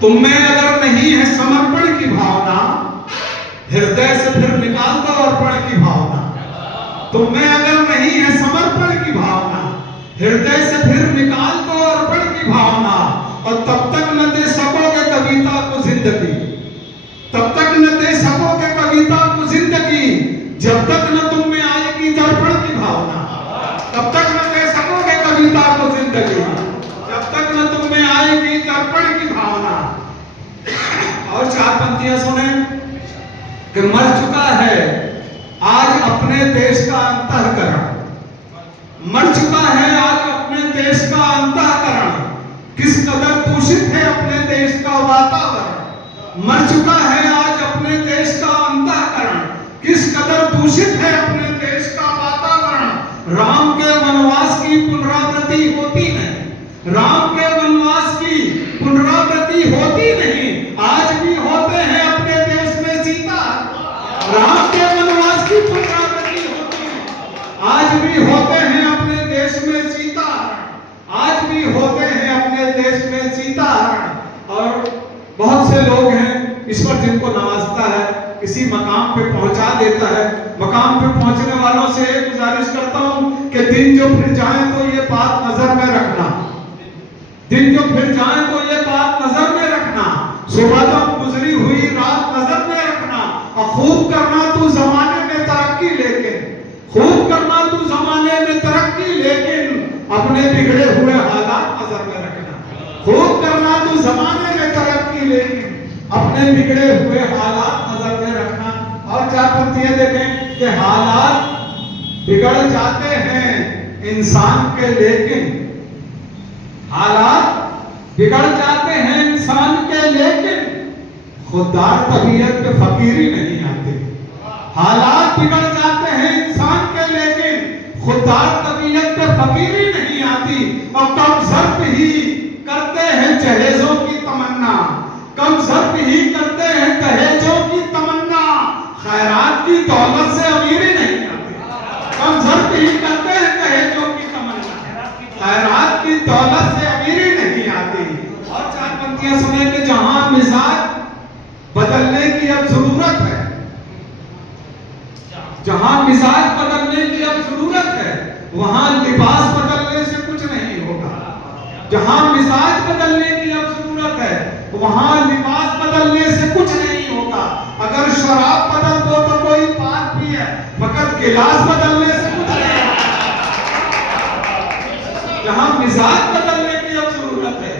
तुम में अगर नहीं है समर्पण की भावना, हृदय से फिर निकाल दो अर्पण की भावना। तुम में अगर नहीं है समर्पण की भावना, हृदय से फिर निकाल दो अर्पण की भावना। और तब तक न दे सकोगे कविता को जिंदगी, तब तक न दे सकोगे कविता को जिंदगी, जब तक न तुम में आएगी दर्पण की भावना। तब तक न दे सकोगे कविता को जिंदगी, जब तक न तुम में आएगी दर्पण की भावना। और चार पंक्तियां सुने कि मर चुका है आज अपने देश का अंतःकरण, मर चुका है आज अपने देश का अंतःकरण, किस कदर दूषित है अपने देश का वातावरण। मर चुका है आज अपने देश का अंतःकरण, किस कदर दूषित है अपने देश का वातावरण। राम के वनवास की पुनरावृत्ति होती नहीं, राम के वनवास की पुनरावृत्ति होती नहीं, आज भी होते हैं अपने देश में सीता। राम के वनवास की पुनरावृत्ति होती है, आज भी होते हैं अपने देश में सीता, आज भी होते हैं अपने देश में सीता। और बहुत से लोग हैं ईश्वर जिनको नवाजता है, किसी मकाम पे पहुंचा देता है। मकाम पे पहुंचने वालों से गुजारिश करता हूं कि दिन जो फिर जाए तो ये बात नजर में रखना, दिन जो फिर जाए तो ये बात नजर में रखना, सुबह तक गुजरी हुई रात नजर में रखना। और खूब करना तू जमाने में तरक्की, लेकिन खूब करना तू जमाने में तरक्की, लेकिन अपने बिगड़े हुए हालात नजर में रखना। खूब करना तू जमाने में तरक्की, लेकिन अपने बिगड़े हुए हालात नजर में रखना। और चार पंक्तियां देखें कि हालात बिगड़ जाते हैं इंसान के, लेकिन हालात बिगड़ जाते हैं इंसान के, लेकिन खुददार तबीयत पे फकीरी नहीं आती। हालात बिगड़ जाते हैं इंसान के, लेकिन खुददार तबीयत पे फकीरी नहीं आती। और कम सर्फ ही करते हैं जहेजों की तमन्ना, कम सर्फ ही करते हैं दहेजों की तमन्ना, खैरात की दौलत से अमीरी नहीं आती। कम सर्फ ही करते हैं दहेजों की तमन्ना, खैरात की दौलत से अमीरी नहीं आती। और चार पंक्तियां सुने कि जहां मिजाज बदलने की अब जरूरत है, जहां मिजाज बदलने की अब जरूरत है, वहां लिबास बदलने से कुछ नहीं होगा। जहां मिजाज बदलने की अब जरूरत है, वहां लिबास बदलने से कुछ नहीं होगा। अगर शराब बदल दो तो कोई बात भी है, फकत गिलास बदलने से कुछ नहीं होगा। जहां मिजाज बदलने की अब जरूरत है,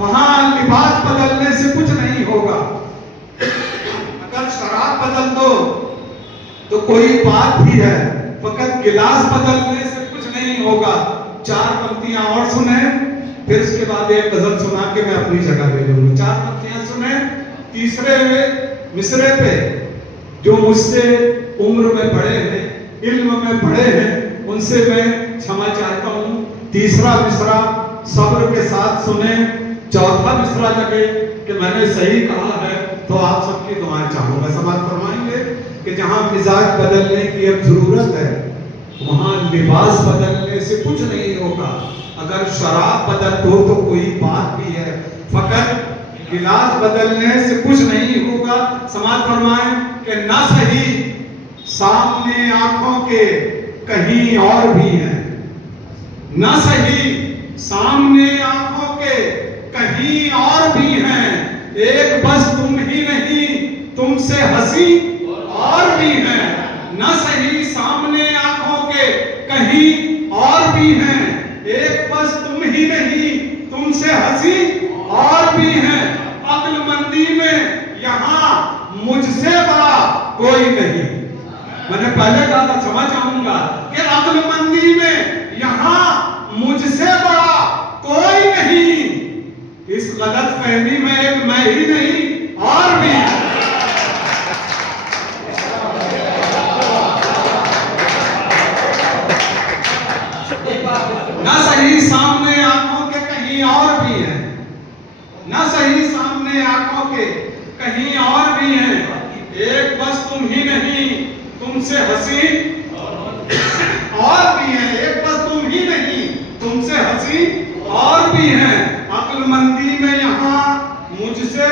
वहां लिबास बदलने से कुछ नहीं होगा। अगर शराब बदल दो तो कोई बात भी है, फकत गिलास बदलने से कुछ नहीं होगा। चार पंक्तियां और सुने, फिर उसके बाद एक गजल सुना के मैं अपनी जगह ले लूंगा। चार पंक्तियां सुने, तीसरे मिसरे पे जो मुझसे उम्र में बड़े हैं, इल्म में बड़े हैं, उनसे मैं क्षमा चाहता हूं। तीसरा मिसरा सब्र के साथ सुने, चौथा मिसरा लगे कि मैंने सही कहा है तो आप सबकी दुआएं चाहूंगा। समाप्त फरमाएंगे कि जहां मिजाज बदलने की अब जरूरत है, वहां लिबास बदलने से कुछ नहीं होगा। अगर शराब बदल दो तो कोई बात भी है, फकत गिलास बदलने से कुछ नहीं होगा। समाप्त फरमाएं कि ना सही सामने आंखों के कहीं और भी है, ना सही सामने आंखों के कहीं और भी हैं। एक बस तुम ही नहीं, तुमसे हंसी और भी हैं। न सही सामने आंखों के कहीं और भी हैं, एक बस तुम ही नहीं, तुमसे हंसी और भी हैं। अक्लमंदी में यहाँ मुझसे बड़ा कोई नहीं। मैंने पहले कहा था, क्षमा चाहूंगा कि अक्लमंदी में यहाँ मुझसे बड़ा कोई नहीं। इस गलत फहमी में एक मैं ही नहीं और भी। ना सही सामने आंखों के कहीं और भी है, ना सही सामने आंखों के कहीं और भी हैं। एक बस तुम ही नहीं, तुमसे हंसी और भी है। एक बस तुम ही नहीं, तुमसे हंसी और भी हैं। अक्लमंदी में यहाँ मुझसे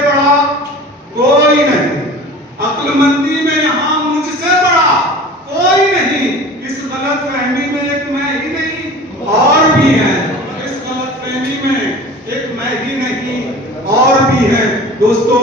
मंदी में यहाँ मुझसे बड़ा कोई नहीं। इस गलत फहमी में एक मैं ही नहीं और भी है, इस गलत फहमी में एक मैं ही नहीं और भी है। दोस्तों